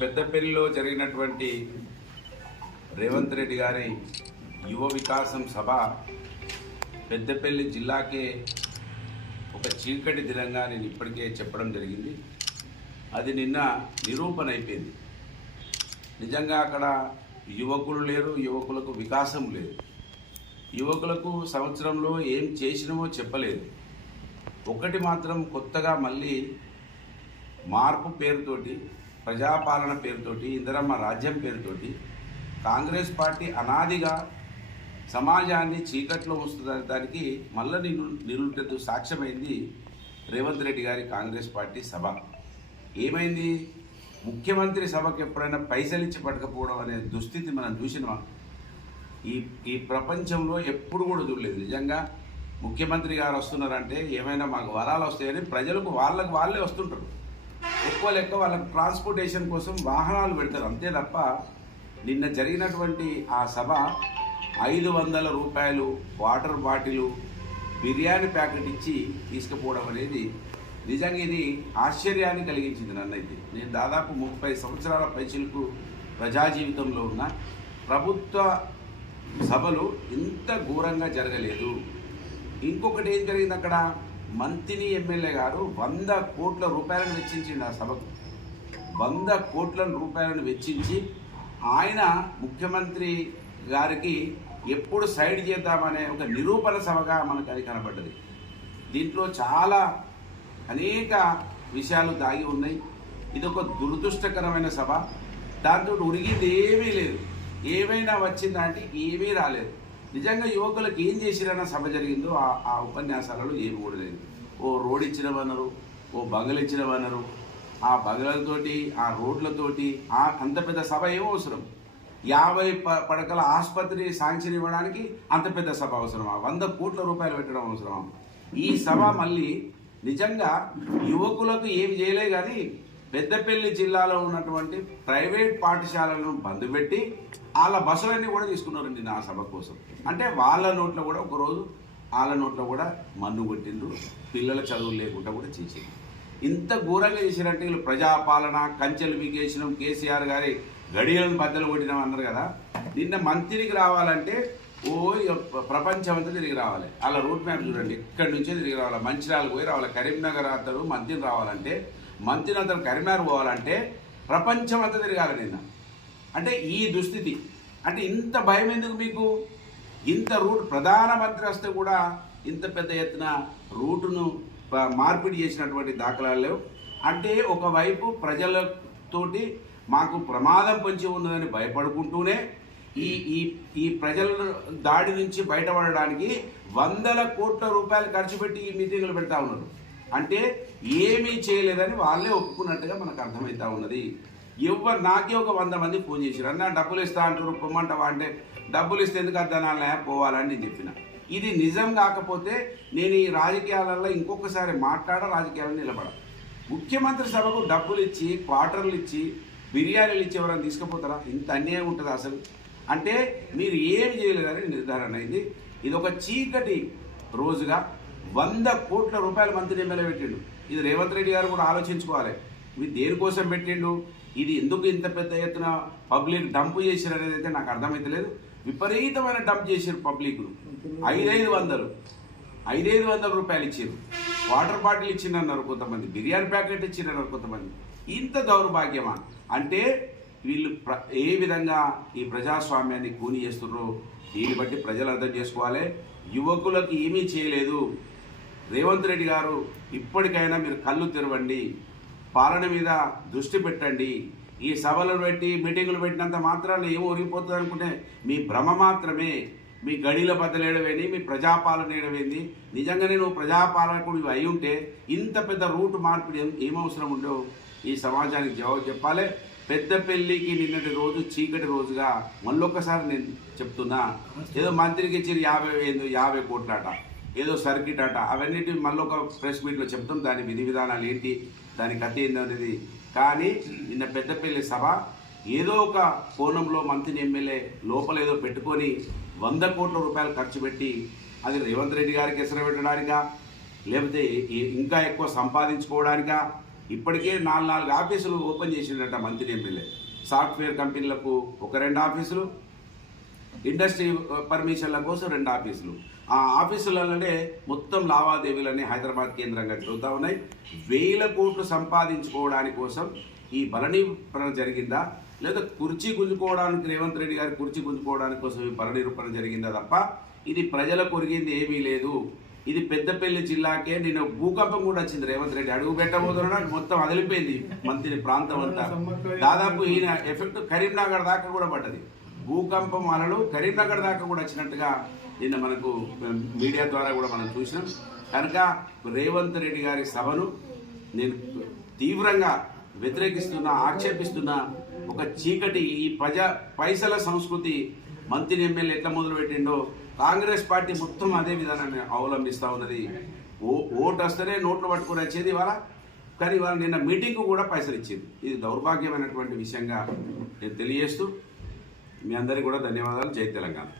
పెద్దపల్లిలో జరిగినటువంటి రేవంత్ రెడ్డి గారి యువ వికాసం సభ పెద్దపల్లి జిల్లాకే ఒక చీకటి దినంగా నేను ఇప్పటికే చెప్పడం జరిగింది. అది నిన్న నిరూపణ అయిపోయింది. నిజంగా అక్కడ యువకులు లేరు, యువకులకు వికాసం లేదు. యువకులకు సంవత్సరంలో ఏం చేసినామో చెప్పలేదు. ఒకటి మాత్రం కొత్తగా మళ్ళీ మార్పు పేరుతోటి, ప్రజాపాలన పేరుతోటి, ఇందిరమ్మ రాజ్యం పేరుతోటి కాంగ్రెస్ పార్టీ అనాదిగా సమాజాన్ని చీకట్లో ఉంచుతున్న దానికి మళ్ళీ నిలుటెత్తు సాక్ష్యమైంది రేవంత్ రెడ్డి గారి కాంగ్రెస్ పార్టీ సభ. ఏమైంది? ముఖ్యమంత్రి సభకు ఎప్పుడైనా పైసలు ఇచ్చి పట్టకపోవడం అనే దుస్థితి మనం చూసినామా? ఈ ప్రపంచంలో ఎప్పుడు కూడా చూడలేదు. నిజంగా ముఖ్యమంత్రి గారు వస్తున్నారంటే ఏమైనా మాకు వరాలు వస్తాయని ప్రజలకు వాళ్ళే వస్తుంటారు. ఎక్కువ లెక్క వాళ్ళకు ట్రాన్స్పోర్టేషన్ కోసం వాహనాలు పెడతారు, అంతే తప్ప నిన్న జరిగినటువంటి ఆ సభ 500 రూపాయలు వాటర్ బాటిలు, బిర్యానీ ప్యాకెట్ ఇచ్చి తీసుకుపోవడం అనేది నిజంగా ఇది ఆశ్చర్యాన్ని కలిగించింది నన్నైతే. నేను దాదాపు 30 సంవత్సరాల పైచిలకు ప్రజా జీవితంలో ఉన్న ప్రభుత్వ సభలు ఇంత ఘోరంగా జరగలేదు. ఇంకొకటి ఏం జరిగింది, అక్కడ మంత్రి ఎమ్మెల్యే గారు 100 కోట్ల రూపాయలను వెచ్చించింది ఆ సభకు. 100 కోట్ల రూపాయలను వెచ్చించి ఆయన ముఖ్యమంత్రి గారికి ఎప్పుడు సైడ్ చేద్దామనే ఒక నిరూపణ సభగా మనకు అది కనబడ్డది. దీంట్లో చాలా అనేక విషయాలు దాగి ఉన్నాయి. ఇది ఒక దురదృష్టకరమైన సభ. దాంతో ఉరిగింది ఏమీ లేదు. ఏమైనా వచ్చిందా అంటే ఏమీ రాలేదు. నిజంగా యువకులకు ఏం చేసిరన్న సభ జరిగిందో ఆ ఉపన్యాసాలలో ఏమి కూడా లేదు. ఓ రోడ్ ఇచ్చినవన్నారు, ఓ బంగలు ఇచ్చినవన్నారు. ఆ బంగళలతోటి, ఆ రోడ్లతోటి అంత పెద్ద సభ ఏమో అవసరం? 50 పడకల ఆసుపత్రి శాంక్షన్ ఇవ్వడానికి అంత పెద్ద సభ అవసరమా? 100 కోట్ల రూపాయలు పెట్టడం అవసరమా? ఈ సభ మళ్ళీ నిజంగా యువకులకు ఏం చేయలే కానీ పెద్దపల్లి జిల్లాలో ఉన్నటువంటి ప్రైవేట్ పాఠశాలను బంద్ పెట్టి వాళ్ళ బస్సులన్నీ కూడా తీసుకున్నారండి నా సభ కోసం. అంటే వాళ్ళ నోట్లో కూడా ఒకరోజు వాళ్ళ నోట్లో కూడా మన్ను కొట్టిండ్రు, పిల్లల చదువులు లేకుండా కూడా చేసిండ్రు. ఇంత ఘోరంగా చేశారంటే వీళ్ళు ప్రజాపాలన, కంచెలు మీకేసినాం, కేసీఆర్ గారి గడియలను బద్దలు కొట్టినాం అన్నారు కదా. నిన్న మంత్రికి రావాలంటే ప్రపంచం అంతా తిరిగి రావాలి. అలా రూట్ మ్యాప్ చూడండి, ఇక్కడి నుంచే తిరిగి రావాలి. మంచిర్యాలకు పోయి రావాలి. కరీంనగర్ అతడు మంత్రిని రావాలంటే, మంత్రిని అతను కరీంనగర్ పోవాలంటే ప్రపంచం అంతా తిరగాలి నిన్న. అంటే ఈ దుస్థితి. అంటే ఇంత భయం ఎందుకు మీకు? ఇంత రూట్ ప్రధానమంత్రి వస్తే కూడా ఇంత పెద్ద ఎత్తున రూటును మార్పిడి చేసినటువంటి దాఖలాలు లేవు. అంటే ఒకవైపు ప్రజలతోటి మాకు ప్రమాదం పొంచి ఉన్నదని భయపడుకుంటూనే ఈ ప్రజల దాడి నుంచి బయటపడడానికి 100 కోట్ల రూపాయలు ఖర్చు పెట్టి ఈ మీటింగులు పెడతా ఉన్నారు. అంటే ఏమీ చేయలేదని వాళ్ళే ఒప్పుకున్నట్టుగా మనకు అర్థమవుతా ఉన్నది. నాకే ఒక 100 మంది ఫోన్ చేశారు. అన్న డబ్బులు ఇస్తా అంటారు, పొమ్మంటావా అంటే డబ్బులు ఇస్తే ఎందుకు అర్థనాలే పోవాలని నేను చెప్పిన. ఇది నిజం కాకపోతే నేను ఈ రాజకీయాలలో ఇంకొకసారి రాజకీయాలను నిలబడ. ముఖ్యమంత్రి సభకు డబ్బులు ఇచ్చి, క్వార్టర్లు ఇచ్చి, బిర్యానీలు ఇచ్చి ఎవరైనా తీసుకుపోతారా? ఇంత అన్యాయం ఉంటుంది అసలు. అంటే మీరు ఏం చేయలేదని నిర్ధారణ అయింది. ఇది ఒక చీకటి రోజుగా 100 కోట్ల రూపాయల మంత్రి ఎమ్మెల్యే పెట్టిండు. ఇది రేవంత్ రెడ్డి గారు కూడా ఆలోచించుకోవాలి. ఇది దేనికోసం పెట్టిండు, ఇది ఎందుకు ఇంత పెద్ద ఎత్తున పబ్లిక్ డంప్ చేశారు అనేది అయితే నాకు అర్థమైతలేదు. విపరీతమైన డంప్ చేశారు పబ్లిక్ను. 500 రూపాయలు ఇచ్చారు, వాటర్ బాటిల్ ఇచ్చిందన్నారు కొంతమంది, బిర్యానీ ప్యాకెట్ ఇచ్చిందన్నారు కొంతమంది. ఇంత దౌర్భాగ్యమా? అంటే వీళ్ళు ఏ విధంగా ఈ ప్రజాస్వామ్యాన్ని కూని చేస్తున్నారో దీన్ని బట్టి ప్రజలు అర్థం చేసుకోవాలి. యువకులకు ఏమీ చేయలేదు. రేవంత్ రెడ్డి గారు ఇప్పటికైనా మీరు కళ్ళు తెరవండి, పాలన మీద దృష్టి పెట్టండి. ఈ సభలు పెట్టి మీటింగులు పెట్టినంత మాత్రాన్ని ఏమో ఒరిగిపోతుంది అనుకుంటే మీ భ్రమ మాత్రమే. మీ గడిల బద్దలేడవేంది, మీ ప్రజాపాలన ఏడవేంది? నిజంగానే నువ్వు ప్రజాపాలకుడు అయి ఉంటే ఇంత పెద్ద రూట్ మార్పిడి ఏమవసరం ఉండో ఈ సమాజానికి జవాబు చెప్పాలి. పెద్దపల్లికి నిన్నటి రోజు చీకటి రోజుగా మళ్ళొక్కసారి నేను చెప్తున్నా. ఏదో మంత్రికి ఇచ్చి 50 కోట్లట, ఏదో సర్కిట్ అట, అవన్నిటి మళ్ళొక ప్రెస్ మీట్లో చెప్తాం. దాని విధి విధానాలు ఏంటి, దాని కథ ఏంది అనేది. కానీ నిన్న పెద్దపల్లి సభ ఏదో ఒక కోణంలో మంత్రి ఎమ్మెల్యే లోపల ఏదో పెట్టుకొని 100 కోట్ల రూపాయలు ఖర్చు పెట్టి అది రేవంత్ రెడ్డి గారికి ఎసరు పెట్టడానికా, లేకపోతే ఇంకా ఎక్కువ సంపాదించుకోవడానికా, ఇప్పటికే 4 ఆఫీసులు ఓపెన్ చేసిండట మంత్రి ఎమ్మెల్యే. సాఫ్ట్వేర్ కంపెనీలకు ఒక 2 ఆఫీసులు, ఇండస్ట్రీ పర్మిషన్ల కోసం 2 ఆఫీసులు. ఆ ఆఫీసులలోనే మొత్తం లావాదేవీలన్నీ హైదరాబాద్ కేంద్రంగా జరుగుతూ ఉన్నాయి. 1000 కోట్లు సంపాదించుకోవడానికి కోసం ఈ బలనిరూపణ జరిగిందా, లేదా కుర్చీ గుంజుకోవడానికి, రేవంత్ రెడ్డి గారి కుర్చీ గుంజుకోవడానికి కోసం ఈ బలనిరూపణ జరిగిందా తప్ప ఇది ప్రజలకు ఒరిగింది ఏమీ లేదు. ఇది పెద్దపల్లి జిల్లాకే నిన్న భూకంపం కూడా వచ్చింది. రేవంత్ రెడ్డి అడుగు పెట్టబోతున్నా మొత్తం అదిలిపోయింది మంత్రి ప్రాంతం అంతా. దాదాపు ఈయన ఎఫెక్ట్ కరీంనగర్ దాకా కూడా పడ్డది. భూకంపం అలలు కరీంనగర్ దాకా కూడా వచ్చినట్టుగా నిన్న మనకు మీడియా ద్వారా కూడా మనం చూసినాం. కనుక రేవంత్ రెడ్డి గారి సభను నేను తీవ్రంగా వ్యతిరేకిస్తున్నా, ఆక్షేపిస్తున్నా. ఒక చీకటి ఈ పైసల సంస్కృతి మంత్రి ఎమ్మెల్యే ఎట్లా మొదలుపెట్టిండో కాంగ్రెస్ పార్టీ మొత్తం అదే విధానాన్ని అవలంబిస్తూ ఉన్నది. ఓటు వస్తేనే నోట్లు పట్టుకుని వచ్చేది ఇవాళ, కానీ ఇవాళ నిన్న మీటింగ్కు కూడా పైసలు ఇచ్చింది. ఇది దౌర్భాగ్యమైనటువంటి విషయంగా నేను తెలియజేస్తూ మీ అందరికీ కూడా ధన్యవాదాలు. జై తెలంగాణ.